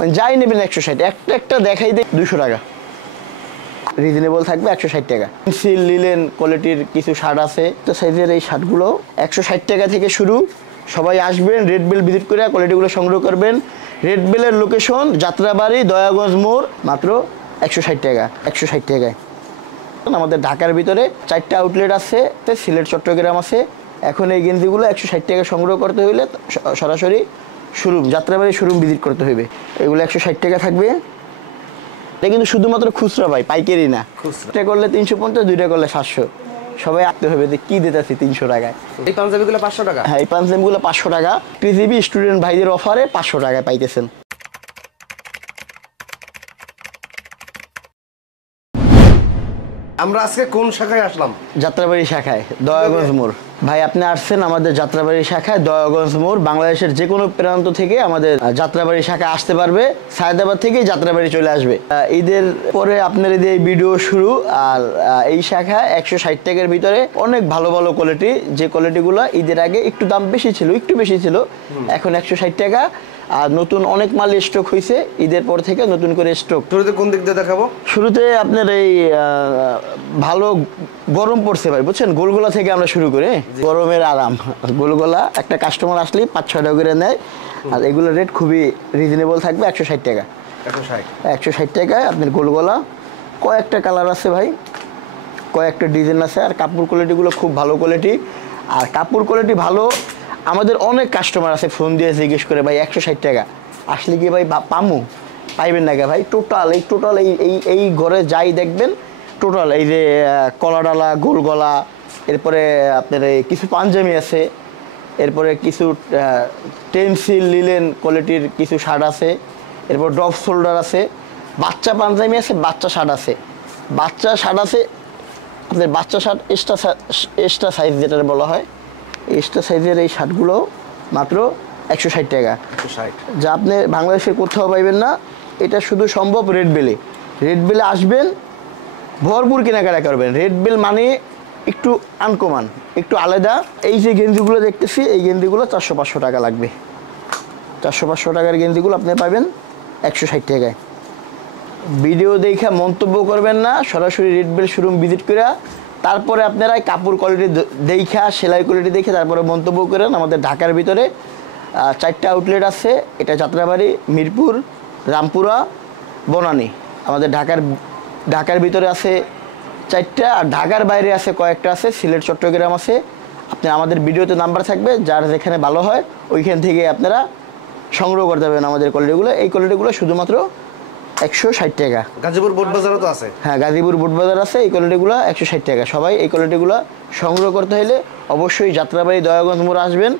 মানে যাই নেবেন 160, একটা একটা দেখাই দেয় 200 টাকা, রিজনেবল থাকবে 160 টাকা। পেন্সিল লিলেন কোয়ালিটির কিছু শার্ট আছে, তো সাইজের এই শার্টগুলো 160 টাকা থেকে শুরু। সবাই আসবেন, রেড বেল ভিজিট করে কোয়ালিটিগুলো সংগ্রহ করবেন। রেড বেলের লোকেশন যাত্রাবাড়ি দয়াগঞ্জ মোড়, মাত্র 160 টাকা। 160 টাকায় আমাদের ঢাকার ভিতরে 4টা আউটলেট আছে, সিলেট চট্টগ্রাম আছে। এখন এই গেঞ্জিগুলো 160 টাকা সংগ্রহ করতে হইলে সরাসরি শোরুম যাত্রাবাড়ি শোরুম ভিজিট করতে হইবে। এগুলো 160 টাকা থাকবে। এটা কিন্তু শুধুমাত্র খুচরা ভাই, পাইকারি না। খুচরা করলে 350, দুইটা করলে 700। সবাই আঁকতে হবে যে কি দিতেছি 300 টাকায়। এই পাঞ্জাবিগুলো 500 টাকা। হ্যাঁ, এই পাঞ্জাবিগুলো 500 টাকা। পৃথিবী স্টুডেন্ট ভাইদের অফারে 500 টাকায় পাইতেছেন। আমরা আজকে কোন শাখায় আসলাম? যাত্রাবাড়ি শাখায়, দয়াগঞ্জ মোড়। ভাই আপনি আসছেন আমাদের যাত্রাবাড়ি শাখায়, দয়াগঞ্জ মোড়। বাংলাদেশের যে কোনো প্রান্ত থেকে আমাদের যাত্রাবাড়ি শাখায় আসতে পারবে। সায়দাবাদ থেকেই যাত্রাবাড়ি চলে আসবে। ঈদের পরে আপনার এই ভিডিও শুরু। আর এই শাখায় 160 টাকার ভিতরে অনেক ভালো ভালো কোয়ালিটি, যে কোয়ালিটিগুলো ঈদের আগে একটু দাম বেশি ছিল, একটু বেশি ছিল, এখন 160 টাকা। আর নতুন অনেক মাল স্টক হয়েছে ঈদের পর থেকে, নতুন করে স্টক। শুরুতে কোন দিক দিয়ে দেখাবো? শুরুতে আপনার এই ভালো গরম পড়ছে ভাই, বুঝছেন, গোলগোলা থেকে আমরা শুরু করি। গরমের আরাম গোলগোলা, একটা কাস্টমার আসলে 5-6 টাকা করে নেয়। আর এগুলোর রেট খুবই রিজনেবল থাকবে, 160 টাকা। 160 টাকায় আপনার গোলগোলা। কয়েকটা কালার আছে ভাই, কয়েকটা ডিজাইন আছে। আর কাপড় কোয়ালিটিগুলো খুব ভালো কোয়ালিটি। আর কাপড় কোয়ালিটি ভালো, আমাদের অনেক কাস্টমার আছে ফোন দিয়ে জিজ্ঞেস করে ভাই 160 টাকা আসলে কি ভাই পামু? পাইবেন না কে ভাই? টোটাল এই ঘরে যাই দেখবেন, টোটাল এই যে কলাডালা, গোলগলা, এরপরে আপনার কিছু পাঞ্জাবি আছে, এরপরে কিছু টেন্সিল লিলেন কোয়ালিটির কিছু শার্ট আছে, এরপর ড্রপ শোল্ডার আছে, বাচ্চা পাঞ্জাবি আছে, বাচ্চা শার্ট আছে। বাচ্চা শার্ট আছে আপনার, বাচ্চা শার্ট এক্সট্রা সাইজ যেটা বলা হয়, এক্সট্রা সাইজের এই শার্টগুলো মাত্র 160 টাকা। যা আপনি বাংলাদেশের কোথাও পাইবেন না। এটা শুধু সম্ভব রেড বেলে। রেড বেলে আসবেন, ভরপুর কেনাকাটা করবেন। রেড বেল মানে একটু আনকমন, একটু আলাদা। এই যে গেঞ্জিগুলো দেখতেছি, এই গেঞ্জিগুলো 400-500 টাকা লাগবে। 400-500 টাকার গেঞ্জিগুলো আপনি পাবেন 160 টাকায়। ভিডিও দেখে মন্তব্য করবেন না, সরাসরি রেড বেল শোরুম ভিজিট করে তারপরে আপনারা কাপড় কোয়ালিটি দেখা, সেলাই কোয়ালিটি দেখে তারপরে মন্তব্য করেন। আমাদের ঢাকার ভিতরে 4টা আউটলেট আছে। এটা যাত্রাবাড়ি, মিরপুর, রামপুরা, বনানী। আমাদের ঢাকার ভিতরে আছে 4টা, আর ঢাকার বাইরে আছে কয়েকটা আছে, সিলেট চট্টগ্রাম আছে। আপনি আমাদের ভিডিওতে নাম্বার থাকবে, যার যেখানে ভালো হয় ওইখান থেকে আপনারা সংগ্রহ করতে পারবেন আমাদের কোয়ালিটিগুলো। এই কোয়ালিটিগুলো শুধুমাত্র 160 টাকা। গাজীপুর বোট বাজারও তো আছে। হ্যাঁ, গাজীপুর বোট বাজার আছে। এই কোয়ালিটিগুলো 160 টাকা। সবাই এই কোয়ালিটিগুলো সংগ্রহ করতে হলে অবশ্যই যাত্রাবাড়ি দয়াগঞ্জ মোড় আসবেন।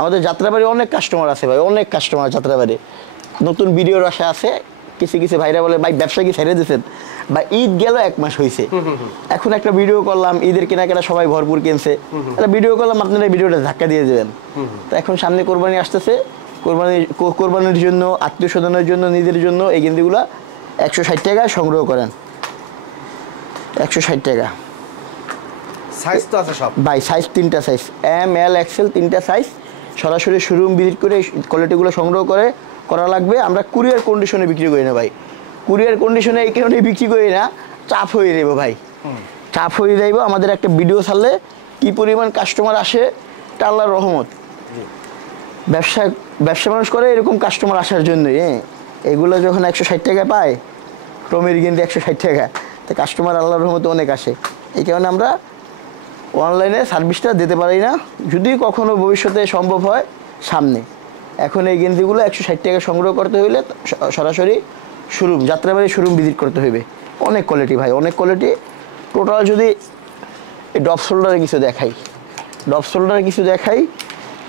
আমাদের যাত্রাবাড়ি অনেক কাস্টমার আছে ভাই, অনেক কাস্টমার যাত্রাবাড়ি। নতুন ভিডিওর আশা আছে। কিছু কিছু ভাইরা বলে ভাই ব্যবসা কি ছেড়ে দিয়েছেন? বা ঈদ গেল 1 মাস হয়েছে, এখন একটা ভিডিও করলাম, ঈদের কেনাকাটা সবাই ভরপুর কিনছে, একটা ভিডিও করলাম, আপনারা ভিডিওটা ধাক্কা দিয়ে দেবেন। তো এখন সামনে কোরবানি আসতেছে, কোরবানির জন্য, আত্মীয় স্বজনের জন্য, নিজের জন্য এই গেঞ্জিগুলো 160 টাকায় সংগ্রহ করেন। 160 টাকা। সাইজ তো আছে সব ভাই, সাইজ 3টা সাইজ, এম, এল, এক্সেল, 3টা সাইজ। সরাসরি শোরুম ভিজিট করে কোয়ালিটিগুলো সংগ্রহ করা লাগবে। আমরা কুরিয়ার কন্ডিশনে বিক্রি করি না ভাই। কুরিয়ার কন্ডিশনে এই কারণে বিক্রি করি না, চাপ হয়ে যাবো ভাই, চাপ হয়ে যাইব। আমাদের একটা ভিডিও ছাড়লে কি পরিমাণ কাস্টমার আসে, এটা আল্লাহর রহমত। ব্যবসা মানুষ করে এরকম কাস্টমার আসার জন্যই। এগুলো যখন 160 টাকা পায়, টমের কিন্তু 160 টাকা, তো কাস্টমার আল্লাহর রহমতে অনেক আসে। এই কারণে আমরা অনলাইনে সার্ভিসটা দিতে পারি না, যদি কখনো ভবিষ্যতে সম্ভব হয় সামনে। এখন এই গেঞ্জিগুলো 160 টাকা সংগ্রহ করতে হইলে সরাসরি শোরুম যাত্রাবাড়ি শোরুম ভিজিট করতে হইবে। অনেক কোয়ালিটি ভাই, অনেক কোয়ালিটি। টোটাল যদি এই ডপ শোল্ডারে কিছু দেখাই,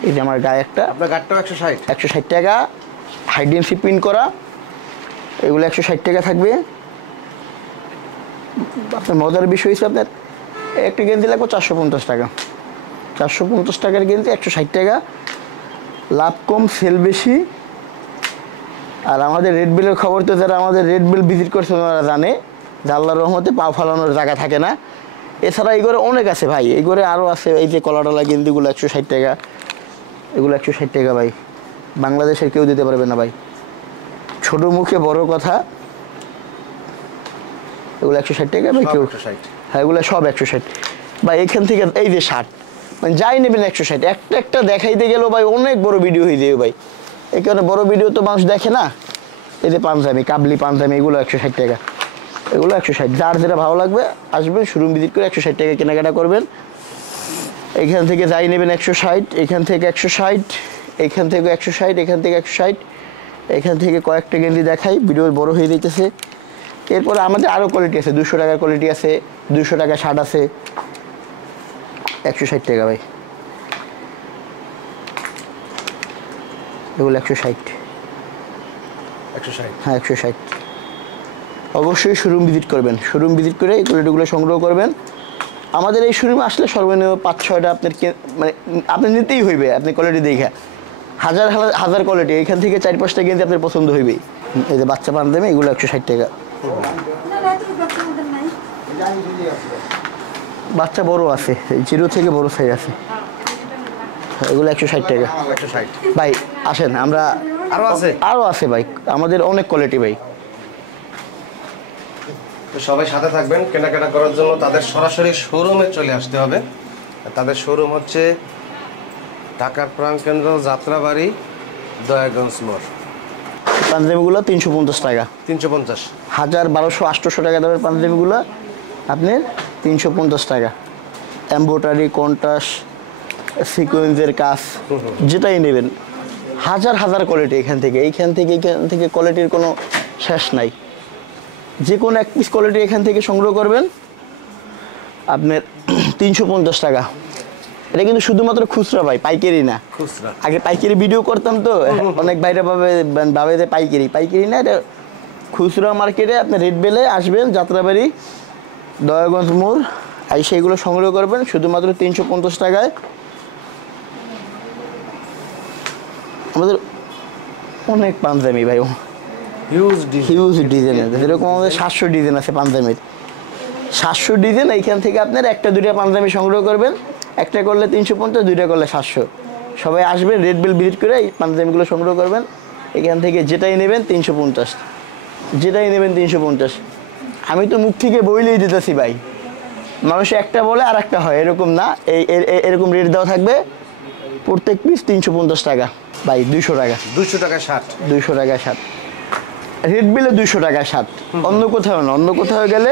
এই যে আমার গায়ে একটা, আপনার গাড়টাও 160 টাকা, হাইডেন্সি প্রিন্ট করা, এগুলো 160 টাকা থাকবে। আপনার মজার বিষয় হচ্ছে আপনার একটা গেঞ্জি লাগবে 450 টাকা। 450 টাকার গেঞ্জি 160 টাকা। লাভ কম, সেল বেশি। আর আমাদের রেড বিলের খবর তো যারা আমাদের রেড বিল ভিজিট করছে ওনারা জানে যে আল্লাহর রহমতে পা ফালানোর জায়গা থাকে না। এছাড়া এই ঘরে অনেক আছে ভাই, এই ঘরে আরও আছে। এই যে কলাডালা গেঞ্জিগুলো 160 টাকা, এগুলো 160 টাকা ভাই। বাংলাদেশের কেউ দিতে পারবে না ভাই। ছোট মুখে বড় কথা। এগুলো 160 টাকা ভাই। সব কেউ 160 হ্যাঁ এগুলো সব 160 ভাই। এখান থেকে এই যে শার্ট মানে যাই নেবেন 160। একটা একটা দেখাইতে গেলেও ভাই অনেক বড় ভিডিও হয়ে যাবে ভাই। এখানে বড় ভিডিও তো মানুষ দেখে না। এই যে পাঞ্জাবি, কাবলি পাঞ্জাবি, এগুলো 160 টাকা। এগুলো 160। যার যেটা ভালো লাগবে আসবেন, শোরুম ভিজিট করে 160 টাকা কেনাকাটা করবেন। এখান থেকে যাই নেবেন 160, এখান থেকে 160, এখান থেকে 160, এখান থেকে 160, এখান থেকে কয়েকটা গেঞ্জি দেখাই, ভিডিও বড় হয়ে যেতেছে। এরপরে আমাদের আরও কোয়ালিটি আছে, 200 টাকার কোয়ালিটি আছে, 200 টাকা শার্ট আছে। 160 টাকা ভাই। এগুলো 160। 160। হ্যাঁ 160। অবশ্যই শোরুম ভিজিট করবেন, শোরুম ভিজিট করে এই কোয়ালিটিগুলো সংগ্রহ করবেন। আমাদের এই শোরুমে আসলে সর্বনিম্ন 5-6টা আপনার মানে আপনি নিতেই হইবে। আপনি কোয়ালিটি দেখে হাজার হাজার কোয়ালিটি, এখান থেকে 4-5টা গেঞ্জি আপনার পছন্দ হইবেই। এই যে বাচ্চা পাঞ্জাবি, এগুলো 160 টাকা। বাচ্চা বড় আছে, 0 থেকে বড় সাইজ আছে, এগুলো 160 টাকা 160। ভাই। আসেন আমরা আরও আছে ভাই, আমাদের অনেক কোয়ালিটি ভাই। তো সবাই সাথে থাকবেন। কেনাকাটা করার জন্য তাদের সরাসরি শোরুমে চলে আসতে হবে। আর তাদের শোরুম হচ্ছে ঢাকার প্রাণকেন্দ্র, যাত্রাবাড়ি, দয়াগঞ্জ মোড়। পাঞ্জাবিগুলো 350 টাকা। 350। 1000, 1200, 800 টাকা দামের পাঞ্জাবিগুলো আপনার 350 টাকা। এমব্রয়ডারি, কন্ট্রাস্ট, সিকোয়েন্সের কাজ, যেটাই নেবেন হাজার হাজার কোয়ালিটি। এইখান থেকে কোয়ালিটির কোনো শেষ নাই। যে কোনো এক পিস কোয়ালিটি এখান থেকে সংগ্রহ করবেন আপনার 350 টাকা। এটা কিন্তু শুধুমাত্র খুচরা ভাই, পাইকারি না। খুচরা। আগে পাইকারি ভিডিও করতাম তো অনেক বাইরে ভাবে যে পাইকারি না, এটা খুচরা মার্কেটে। আপনি রেড বেলে আসবেন, যাত্রাবাড়ি, দয়াগঞ্জ মোড়, আর সেইগুলো সংগ্রহ করবেন শুধুমাত্র 350 টাকায়। আমাদের অনেক পাঞ্জাবি ভাই, হিউজ ডিজাইন আছে। যেরকম আমাদের 700 ডিজাইন আছে পাঞ্জাবির, 700 ডিজাইন। এইখান থেকে আপনার 1-2টা পাঞ্জাবি সংগ্রহ করবেন। একটা করলে 350, 2টা করলে 700। সবাই আসবেন, রেড বেল ভিজিট করে এই পাঞ্জাবিগুলো সংগ্রহ করবেন। এখান থেকে যেটাই নেবেন 350, যেটাই নেবেন 350। আমি তো মুখ থেকে বইলেই দিতেছি ভাই, মানুষ একটা বলে আর একটা হয়, এরকম না। এরকম রেট দেওয়া থাকবে। প্রত্যেক পিস 350 টাকা ভাই। 200 টাকা, 200 টাকা শার্ট। 200 টাকা শার্ট। রেড বিলে 200 টাকা শার্ট, অন্য কোথাও না। অন্য কোথাও গেলে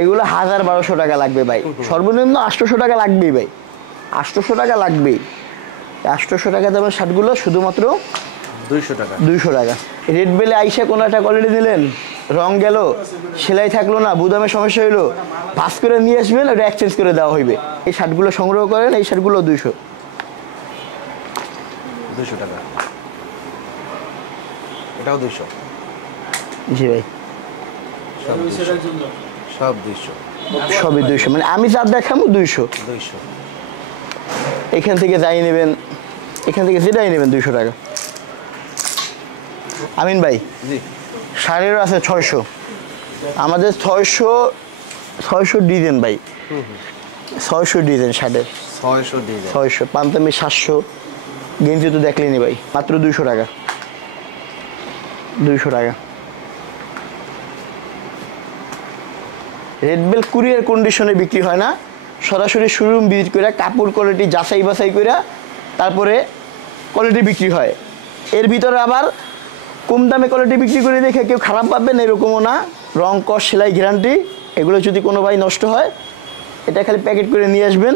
এগুলো 1000-1200 টাকা লাগবে ভাই। সর্বনিম্ন 800 টাকা লাগবেই ভাই, 800 টাকা লাগবেই। 800 টাকা দামের শার্টগুলো শুধুমাত্র 200 টাকা। 200 টাকা। রেড বেলে আইসা কোনো একটা কোয়ালিটি দিলেন, রং গেল, সেলাই থাকলো না, বুদামের সমস্যা হইলো, ভাস করে নিয়ে আসবেন, ওটা এক্সচেঞ্জ করে দেওয়া হইবে। এই শার্টগুলো সংগ্রহ করেন, এই শার্টগুলো 200 টাকা। এটাও 200। জি ভাই, সব 200। সবই 200। মানে আমি যা দেখাবো 200। এখান থেকে যাই নেবেন, এখান থেকে যেটাই নেবেন 200 টাকা। আমিন ভাই, জি। শাড়িরও আছে 600। আমাদের 600 ডিজাইন ভাই, 600 ডিজাইন শার্টের। 600 ডিজাইন। 600। পাঞ্জাবি 700, গেঞ্জি তো দেখলেনি ভাই, মাত্র 200 টাকা। 200 টাকা। রেড বেল কুরিয়ার কন্ডিশনে বিক্রি হয় না, সরাসরি শোরুম ভিজিট করে কাপড় কোয়ালিটি যাচাই বাছাই করে তারপরে কোয়ালিটি বিক্রি হয়। এর ভিতরে আবার কম দামে কোয়ালিটি বিক্রি করে দেখে কেউ খারাপ পাবেন এরকমও না। রং, কস, সেলাই গ্যারান্টি। এগুলো যদি কোনো ভাই নষ্ট হয়, এটা খালি প্যাকেট করে নিয়ে আসবেন,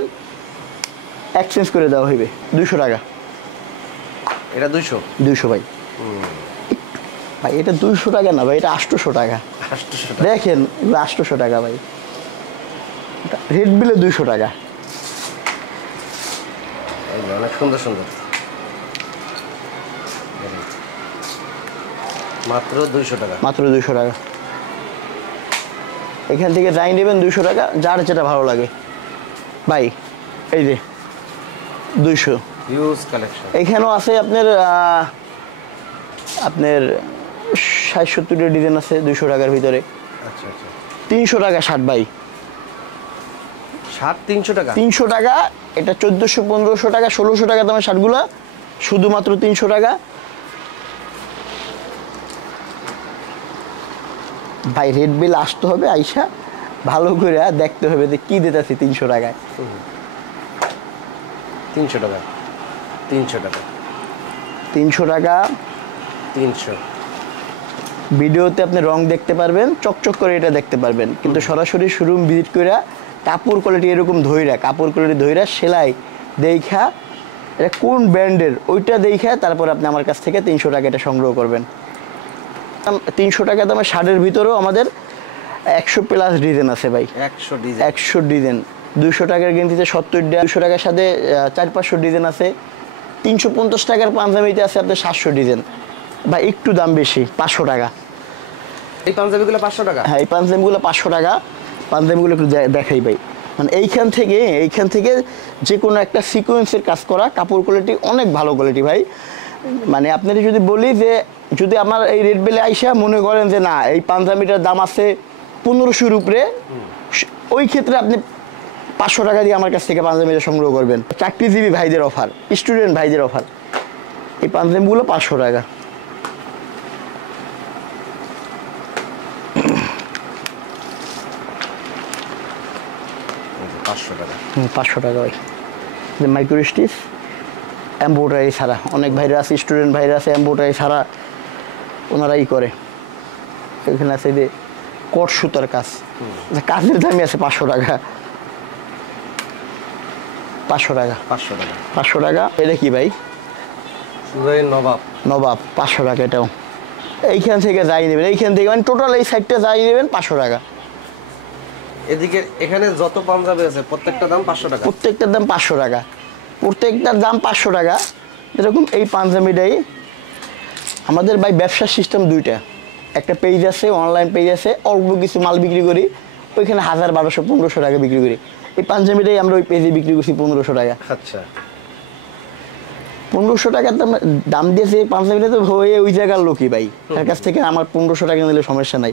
এক্সচেঞ্জ করে দেওয়া হইবে। 200 টাকা। এটা 200। 200 ভাই। ভাই এটা 200 টাকা না ভাই, এটা 800 টাকা। 800 টাকা। দেখেন এগুলো 800 টাকা ভাই। রেড বিলে 200 টাকা। এগুলো অনেক সুন্দর সুন্দর। মাত্র 200 টাকা। মাত্র 200 টাকা। এখান থেকে যাই নেবেন 200 টাকা, যার যেটা ভালো লাগে ভাই। এই যে 200। Huge collection. এখানেও আছে আপনার 60-70টা ডিজাইন আছে 200 টাকার ভিতরে। আচ্ছা আচ্ছা। 300 টাকা শার্ট ভাই। শার্ট 300 টাকা। 300 টাকা। এটা 1400, 1500 টাকা, 1600 টাকা দামের শার্টগুলো শুধুমাত্র 300 টাকা। ভাই রেড বিল আসতে হবে, আইসা ভালো করে দেখতে হবে যে কি দিতেছি 300 টাকায়। 300 টাকা, 300 টাকা, 300 টাকা। 300। ভিডিওতে আপনি রং দেখতে পারবেন, চকচক করে এটা দেখতে পারবেন, কিন্তু সরাসরি শোরুম ভিজিট করে কাপড় কোয়ালিটি এরকম ধইরা, কাপড় কোয়ালিটি ধইরা সেলাই দেখা এটা কোন ব্র্যান্ডের ওইটা দেখা তারপর আপনি আমার কাছ থেকে 300 টাকা এটা সংগ্রহ করবেন। 300 টাকা দামের শার্টের ভিতরেও আমাদের 100 প্লাস ডিজাইন আছে ভাই। 100 ডিজাইন, 100 ডিজাইন। 200 টাকার গেঞ্জিতে 70, 200 টাকার সাথে 400-500 ডিজাইন আছে। 350 টাকার পাঞ্জাবিতে আছে আপনার 700 ডিজাইন বা একটু দাম বেশি 500 টাকা। এই পাঞ্জাবিগুলো 500 টাকা? হ্যাঁ, এই পাঞ্জাবিগুলো 500 টাকা। পাঞ্জাবিগুলো একটু দেখাই ভাই, মানে এইখান থেকে যে কোনো একটা সিকোয়েন্সের কাজ করা, কাপড় কোয়ালিটি অনেক ভালো কোয়ালিটি ভাই। মানে আপনারা যদি বলি যে যদি আমার এই রেড বেলে আইসা মনে করেন যে না এই পাঞ্জাবিটার দাম আছে 1500-র উপরে, ওই ক্ষেত্রে আপনি 500 টাকা দিয়ে আমার কাছ থেকে পাঞ্জাবিটা সংগ্রহ করবেন। চাকরিজীবী ভাইদের অফার, স্টুডেন্ট ভাইদের অফার, এই পাঞ্জাবিগুলো 500 টাকা। 500 টাকা। 500 টাকা ভাই। যে মাইক্রো স্টিচ এমব্রয়ডারি ছাড়া, অনেক ভাইরা আছে, স্টুডেন্ট ভাইরা আছে এমব্রয়ডারি ছাড়া ওনারাই করে। এখানে আছে যে কট সুতার কাজ, কাজের দামই আছে 500 টাকা। 500 টাকা, 500 টাকা, 500 টাকা। এটা কি ভাই? নবাব, নবাব 500 টাকা এটাও। এইখান থেকে যাই নেবেন, এইখান থেকে মানে টোটাল এই সাইডটা যাই নেবেন 500 টাকা। এদিকে এখানে যত পাঞ্জাবি আছে প্রত্যেকটা দাম 500 টাকা। প্রত্যেকটার দাম 500 টাকা, প্রত্যেকটার দাম 500 টাকা। যেরকম এই পাঞ্জাবিটাই আমাদের ভাই ব্যবসার সিস্টেম দুইটা, একটা পেজ আছে, অনলাইন পেজ আছে, অল্প কিছু মাল বিক্রি করি, ওইখানে 1000, 1200, 1500 টাকা বিক্রি করি। এই পাঞ্জাবিটাই আমরা ওই পেজে বিক্রি করছি 1500 টাকা। আচ্ছা, 1500 টাকার দাম দিয়েছে এই পাঞ্জাবিটা, তো হয়ে ওই জায়গার লোকই ভাই, তার কাছ থেকে আমার 1500 টাকা নিলে সমস্যা নাই।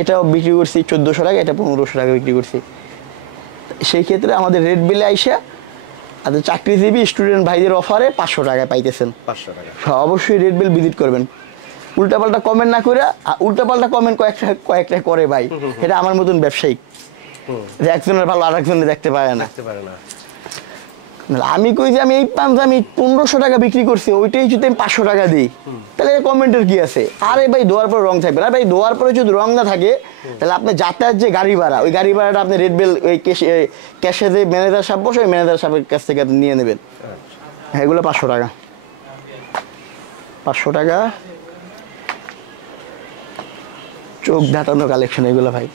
এটাও বিক্রি করছি 1400 টাকা, এটা 1500 টাকা বিক্রি করছি। সেই ক্ষেত্রে আমাদের রেড বিলে আইসা আর চাকরিজীবী স্টুডেন্ট ভাইদের অফারে 500 টাকায় পাইতেছেন। 500 টাকা। অবশ্যই রেড বিল ভিজিট করবেন। উল্টাপাল্টা কমেন্ট না করে, উল্টাপাল্টা কমেন্ট কয়েকটা করে ভাই, এটা আমার মতন ব্যবসায়িক, যে একজনের ভালো আর একজনের দেখতে পারে না। আমি কই যে আমি এই পাঞ্জাবি 1500 টাকা বিক্রি করছি, ওইটাই যদি আমি 500 টাকা দিই, তাহলে কমেন্টের কি আছে? আরে ভাই ধোয়ার পরে রং থাকবে না ভাই, ধোয়ার পরে যদি রং না থাকে তাহলে আপনি যাতায়াত যে গাড়ি ভাড়া, ওই গাড়ি ভাড়াটা আপনি রেড বিল ওই ক্যাশে যে ম্যানেজার সাহেব বসে, ওই ম্যানেজার সাহেবের কাছ থেকে আপনি নিয়ে নেবেন। হ্যাঁ, এগুলো 500 টাকা, 500 টাকা। চোখ ধাঁধানো কালেকশন এগুলো ভাই,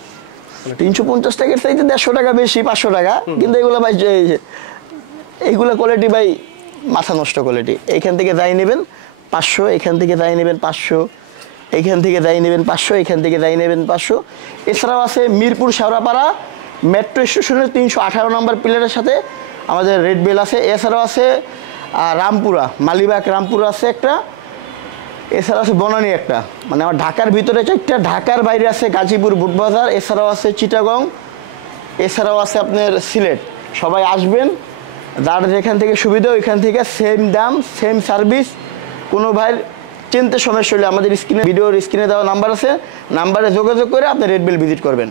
350 টাকার চাইতে 150 টাকা বেশি, 500 টাকা। কিন্তু এগুলো ভাই এইগুলো কোয়ালিটি ভাই মাথা নষ্ট কোয়ালিটি। এইখান থেকে যাই নেবেন 500, এখান থেকে যাই নেবেন 500, এইখান থেকে যাই নেবেন 500, এখান থেকে যাই নেবেন 500। এছাড়াও আছে মিরপুর শেওড়াপাড়া মেট্রো স্টেশনের 318 নম্বর পিলারের সাথে আমাদের রেড বেল আছে। এছাড়াও আছে রামপুরা, মালিবাগ রামপুরা আছে একটা। এছাড়াও আছে বনানী একটা, মানে আমার ঢাকার ভিতরে 4টা, ঢাকার বাইরে আছে গাজীপুর বুটবাজার, এছাড়াও আছে চিটাগং, এছাড়াও আছে আপনার সিলেট। সবাই আসবেন, যার যেখান থেকে সুবিধা ওইখান থেকে সেম দাম, সেম সার্ভিস। কোনো ভাইয়ের চিনতে সমস্যা হলে আমাদের স্ক্রিনে, ভিডিওর স্ক্রিনে দেওয়া নাম্বার আছে, নাম্বারে যোগাযোগ করে আপনি রেড বিল ভিজিট করবেন।